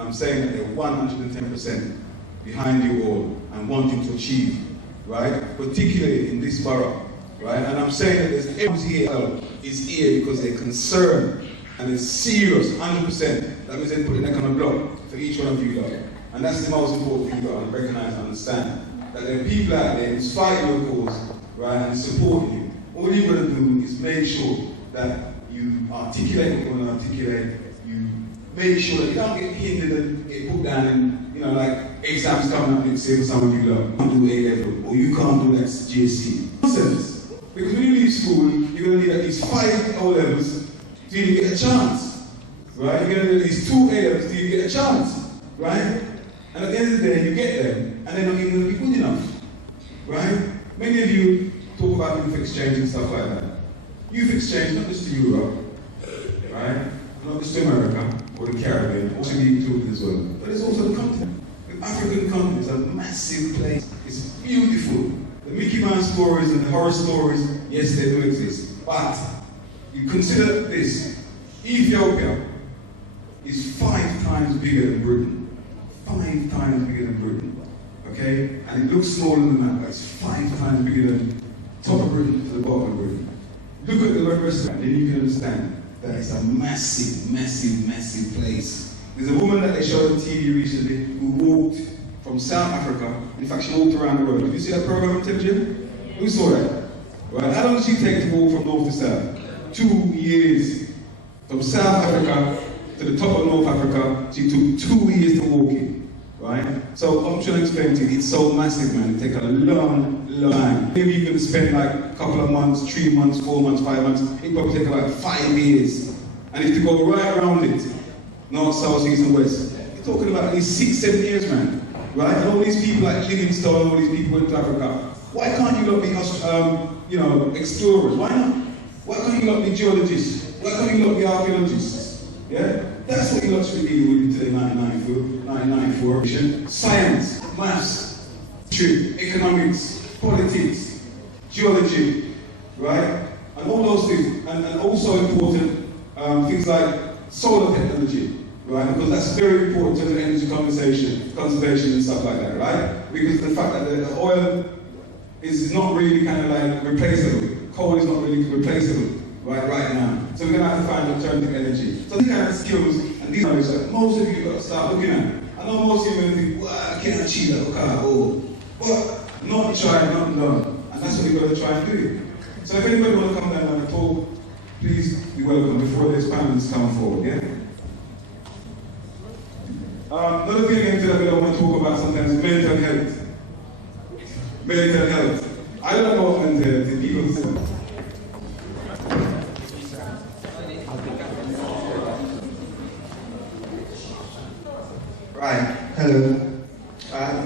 And I'm saying that they're 110% behind you all and wanting to achieve, right? Particularly in this borough, right? And I'm saying that there's everyone here is here because they're concerned and they're serious, 100%. That means they put their neck on the block for each one of you lot. And that's the most important thing you got to recognize and understand. That there are people out there who's fighting your cause, right, and supporting you. All you've got to do is make sure that you articulate what you want to articulate, you make sure that you don't get hindered and get put down and, you know, like exams coming up next year for some of you lot, you can't do A-level, or you can't do GCSE. Nonsense. Because when you leave school, you're going to need at least 5 O-levels to even get a chance, right? You're going to need at least 2 A-levels to even get a chance, right? And at the end of the day, you get them, and they're not even going to be good enough, right? Many of you talk about youth exchange and stuff like that. Youth exchange, not just to Europe, right? Not just to America or the Caribbean, also being included as well, but it's also the continent. The African continent is a massive place. It's beautiful. The Mickey Mouse stories and the horror stories, yes, they do exist. But you consider this: Ethiopia is 5 times bigger than Britain. 5 times bigger than Britain. Okay? And it looks smaller than that, but it's 5 times bigger than top of Britain to the bottom of Britain. Look at the rest of it, then you can understand that it's a massive, massive, massive place. There's a woman that they showed on TV recently who walked from South Africa. In fact, she walked around the world. Did you see that program on television? Who saw that? Right? How long did she take to walk from north to south? 2 years. From South Africa to the top of North Africa, she took 2 years to walk it. Right? So I'm trying to explain to you, it's so massive, man. It takes a long, long time. Maybe you can spend like a couple of months, 3 months, 4 months, 5 months. It probably take about 5 years. And if you go right around it, north, south, east, and west, you're talking about at least 6, 7 years, man. Right? And all these people like Livingstone, all these people went to Africa. Why can't you not be, you know, explorers? Why not? Why can't you not be geologists? Why can't you not be archaeologists? Yeah? That's what you lot should be dealing with today, 1994. Science, maths, history, economics, politics, geology, right? And all those things. And also important, things like solar technology, right? Because that's very important to the energy conservation and stuff like that, right? Because the fact that the oil is not really kind of like replaceable. Coal is not really replaceable. Right now. So we're going to have to find alternative energy. So these kind of skills and these knowledge that most of you got to start looking at. I know most of you are going to think, well, I can't achieve that, but not try, not done. And that's what we've got to try and do. So if anybody want to come down and talk, please be welcome before these panelists come forward, yeah? Another thing that we don't want to talk about sometimes is mental health. Mental health. I don't know about mental health, people say. Right, hello.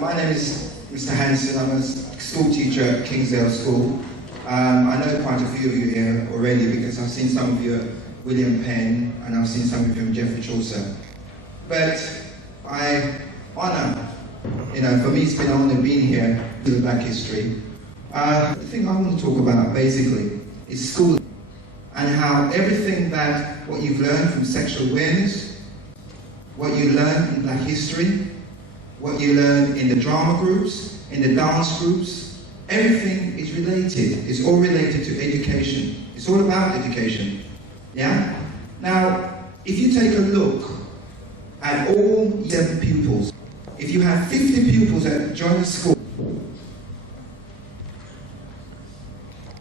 My name is Mr. Hanson. I'm a school teacher at Kingsdale School. I know quite a few of you here already because I've seen some of you at William Penn and I've seen some of you at Geoffrey Chaucer. But I honour, you know, for me it's been an honour being here to the Black history. The thing I want to talk about basically is school and how everything that, what you've learned from sexual awareness, what you learn in Black history, what you learn in the drama groups, in the dance groups, everything is related. It's all related to education. It's all about education, yeah? Now, if you take a look at all 7 pupils, if you have 50 pupils that join the school,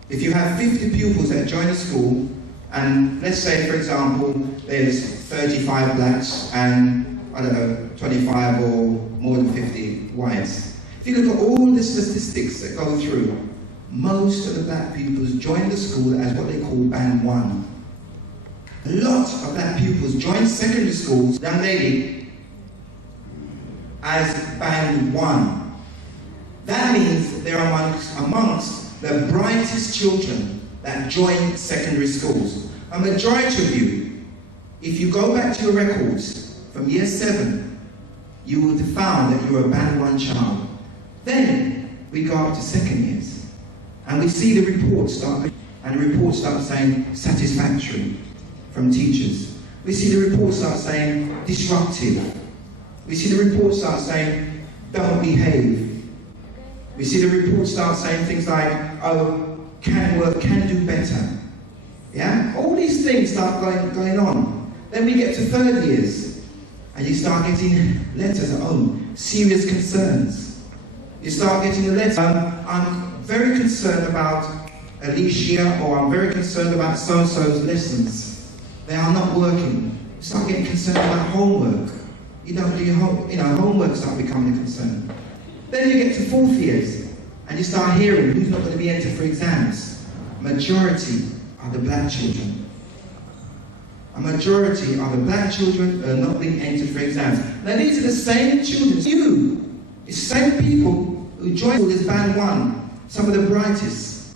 if you have 50 pupils that join a school, and let's say, for example, there's 35 blacks and, I don't know, 25 or more than 50 whites. If you look at all the statistics that go through, most of the black pupils join the school as what they call Band 1. A lot of black pupils join secondary schools, young lady, as Band 1. That means they're amongst the brightest children that join secondary schools. A majority of you, if you go back to your records from year 7, you would have found that you're a Band 1 child. Then we go up to second years and we see the reports start, and the reports start saying satisfactory from teachers. We see the reports start saying disruptive We see the reports start saying, don't behave. We see the reports start saying things like, oh, can work, can do better. Yeah? All these things start going on. Then we get to third years, and you start getting letters at home, serious concerns. You start getting a letter, I'm very concerned about Alicia, or I'm very concerned about so-and-so's lessons. They are not working. You start getting concerned about homework. You don't do your homework start becoming a concern. Then you get to fourth years, and you start hearing who's not going to be entered for exams. Majority are the black children. A majority of the black children are not being entered for exams. Now these are the same children, it's the same people who joined this band 1, some of the brightest.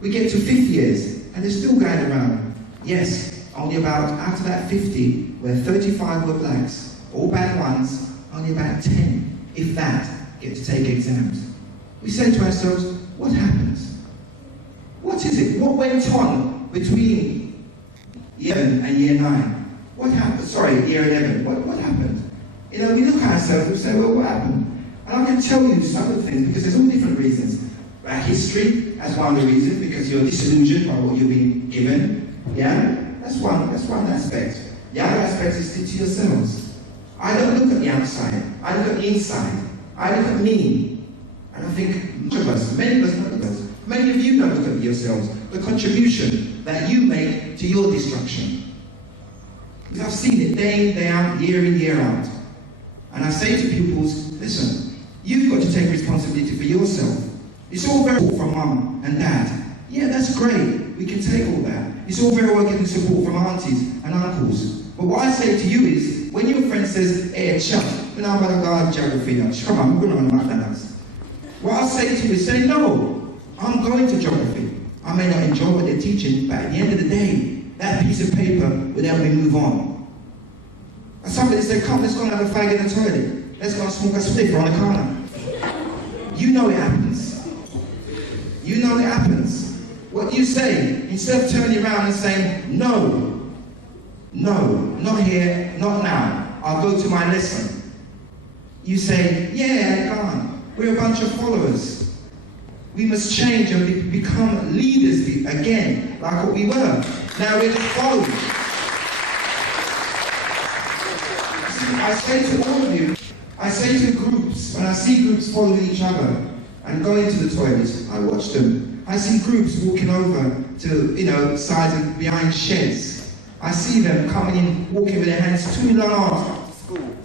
We get to 5th years, and they're still going around. Yes, only about, out of that 50, where 35 were blacks, all band 1s, only about 10, if that, get to take exams. We say to ourselves, what happens? What is it? What went on between year 11 and year 9? What happened? Sorry, year 11. What happened? You know, we look at ourselves and say, well, what happened? And I can tell you some of the things, because there's all different reasons. History, that's one of the reasons, because you're disillusioned by what you've been given. Yeah? That's one aspect. The other aspect is to yourselves. I don't look at the outside. I look at the inside. I look at me. And I think much of us, many of us, not of us, many of you don't look at yourselves, the contribution that you make to your destruction. Because I've seen it day in, day out, year in, year out. And I say to pupils, listen, you've got to take responsibility for yourself. It's all very well from mum and dad. Yeah, that's great. We can take all that. It's all very well getting support from aunties and uncles. But what I say to you is, when your friend says, hey, chuck, you know, I'm going to go to geography now. Come on, we're going to McDonald's. What I say to you is, say, no, I'm going to geography. I may not enjoy what they're teaching, but at the end of the day, that piece of paper will help me move on. And somebody said, come, let's go and have a fag in the toilet. Let's go and smoke a spliff on the corner. You know it happens. You know it happens. What you say, instead of turning around and saying, no, not here, not now, I'll go to my lesson. You say, yeah, I can't. We're a bunch of followers. We must change and become leaders again, like what we were. Now we're just followers. I say to all of you, I say to groups, when I see groups following each other and going to the toilets, I watch them. I see groups walking over to, sides and behind sheds. I see them coming in, walking with their hands, 2 long arms to school.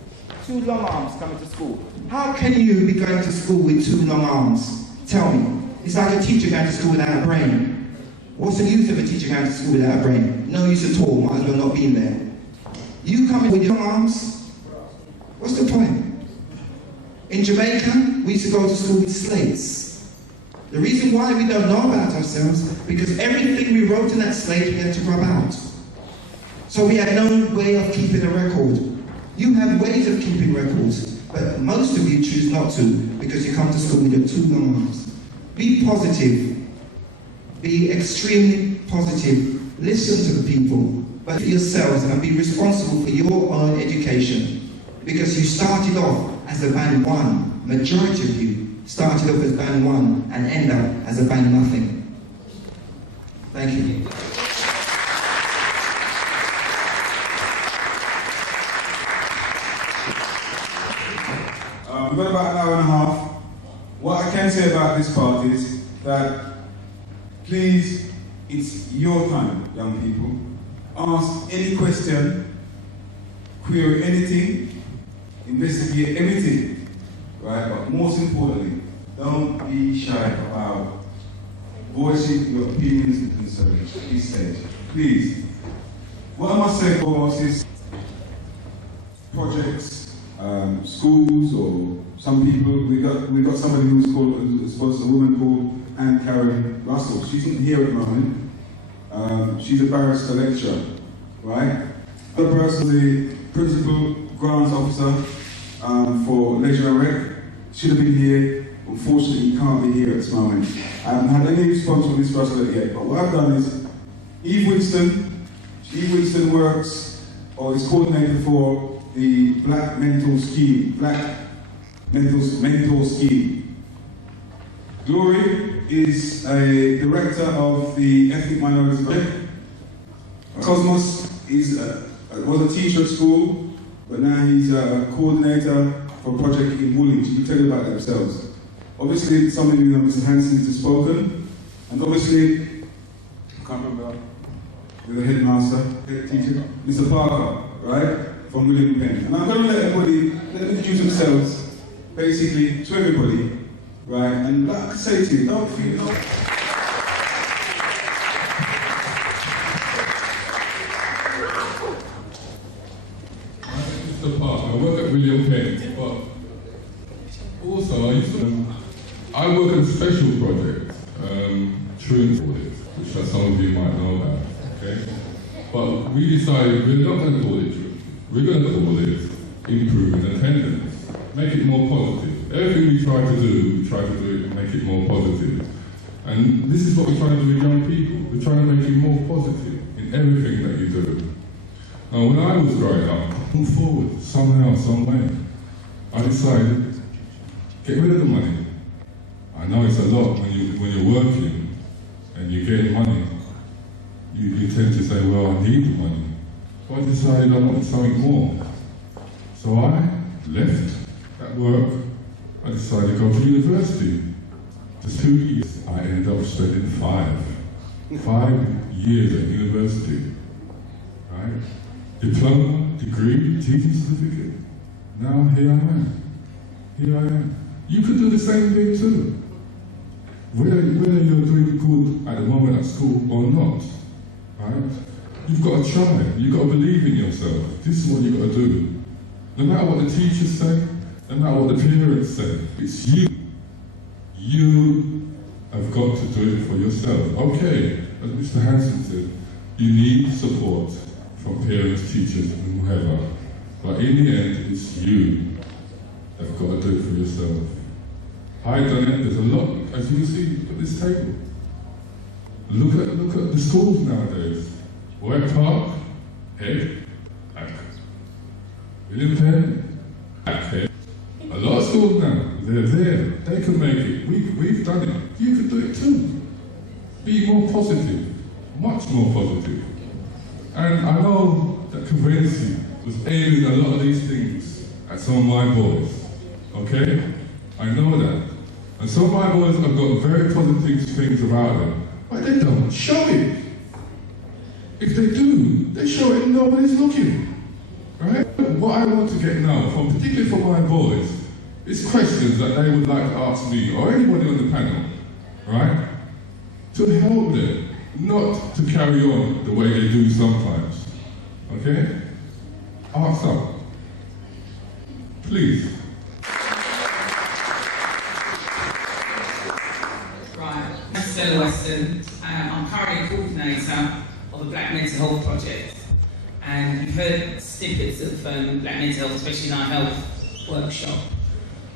2 long arms coming to school. How can you be going to school with 2 long arms? Tell me. It's like a teacher going to school without a brain. What's the use of a teacher going to school without a brain? No use at all, might as well not be in there. You coming with your long arms? What's the point? In Jamaica, we used to go to school with slates. The reason why we don't know about ourselves, because everything we wrote in that slate we had to rub out. So we had no way of keeping a record. You have ways of keeping records, but most of you choose not to, because you come to school with your 2 long arms. Be positive. Be extremely positive. Listen to the people, but for yourselves, and be responsible for your own education. Because you started off as a band 1. Majority of you started off as band 1 and end up as a band nothing. Thank you. We've got about an hour and a half. What I can say about this part is that, please, it's your time, young people. Ask any question, query anything, investigate everything, right? But most importantly, don't be shy about voicing your opinions and concerns at this stage. Please. What I must say for us is projects, schools, or some people. We got somebody who's supposed to be a woman called Anne Karen Russell. She's not here at the moment. She's a barrister lecturer, right? The person, the principal grants officer for Leisure and Rec, should have been here. Unfortunately, he can't be here at this moment. I haven't had any response from this person yet, but what I've done is, Eve Winston works, or is coordinator for the Black Mentor Scheme. Glory is a director of the Ethnic Minorities Project. Cosmos was a teacher at school, but now he's a coordinator for a project in Woolwich. You can tell you about themselves. Obviously, some of you know Mr. Hanson has spoken, and obviously, I can't remember, the headmaster, head teacher, Mr. Parker, right, from William Penn. And I'm going to let them introduce themselves, basically, to everybody, right? And like I say to you, don't feel, Mr. Parker, I work at William Penn, but also I work on special projects, truant audits, which some of you might know about, okay? But we decided we're not going to call it truant, we're going to call it improving attendance, make it more positive. Everything we try to do it and make it more positive. And this is what we're trying to do with young people. We're trying to make it more positive in everything that you do. Now, when I was growing up, come forward somehow, some way. I decided, get rid of the money. I know it's a lot when you're working and you get money. You tend to say, well, I need the money. But I decided I wanted something more. So I left that work. I decided to go to university. For 2 years, I ended up spending 5 years at university. Right? Diploma, degree, teaching certificate. Now here I am. You could do the same thing too. Whether you're doing good at the moment at school or not, right? You've got to try. You've got to believe in yourself. This is what you've got to do. No matter what the teachers say, no matter what the parents say, it's you. You have got to do it for yourself. Okay, as Mr. Hanson said, you need support from parents, teachers, and whoever. But in the end, it's you that have got to do it for yourself. I've done it, there's a lot, as you can see at this table. Look at the schools nowadays. White Park, head, back. William Penn, back, head. A lot of schools now, they're there, they can make it. We've done it, you can do it too. Be more positive, much more positive. And I know that Convency was aiming a lot of these things at some of my boys, okay? I know that. And some of my boys have got very positive things about them, but they don't show it. If they do, they show it and nobody's looking, right? What I want to get now, particularly for my boys, is questions that they would like to ask me or anybody on the panel, right? To help them, not to carry on the way they do sometimes, okay? Ask up, please. Right, I'm Stella Weston. I'm currently coordinator of the Black Mental Health Project. And you've heard snippets of Black Mental Health, especially in our health workshop.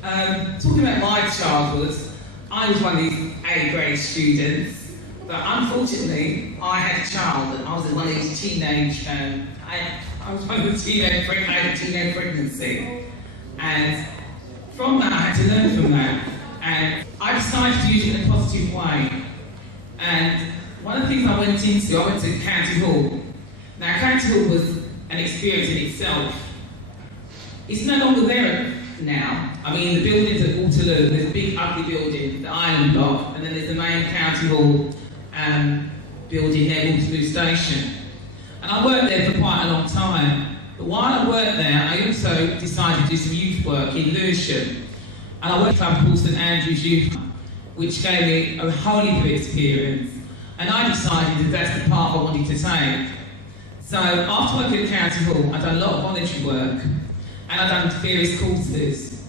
Talking about my childhood, I was one of these A grade students, but unfortunately, I had a child, and I was one of these teenage, I was one of the teenage pregnancy. And from that, I had to learn from that. And I decided to use it in a positive way. And one of the things I went to County Hall. Now, County Hall was an experience in itself. It's no longer there now. I mean, the buildings at Waterloo, there's a big ugly building, the Island Block, and then there's the main County Hall building near Waterloo Station. And I worked there for quite a long time. But while I worked there, I also decided to do some youth work in Lewisham. And I worked at St Andrew's Youth, which gave me a whole heap of experience. And I decided that that's the path I wanted to take. So after working at County Hall, I'd done a lot of voluntary work, and I'd done various courses.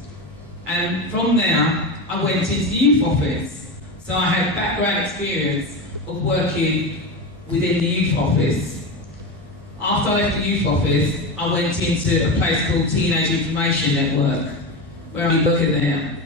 And from there, I went into the youth office. So I had background experience of working within the youth office. After I left the youth office, I went into a place called Teenage Information Network, where I'm working there.